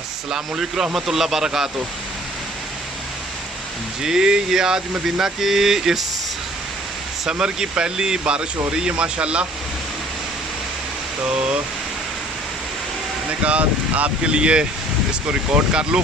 अस्सलामुअलैकुम रहमतुल्लाह बरकातुहू। जी ये आज मदीना की इस समर की पहली बारिश हो रही है माशाल्लाह। तो मैंने कहा आपके लिए इसको रिकॉर्ड कर लूँ।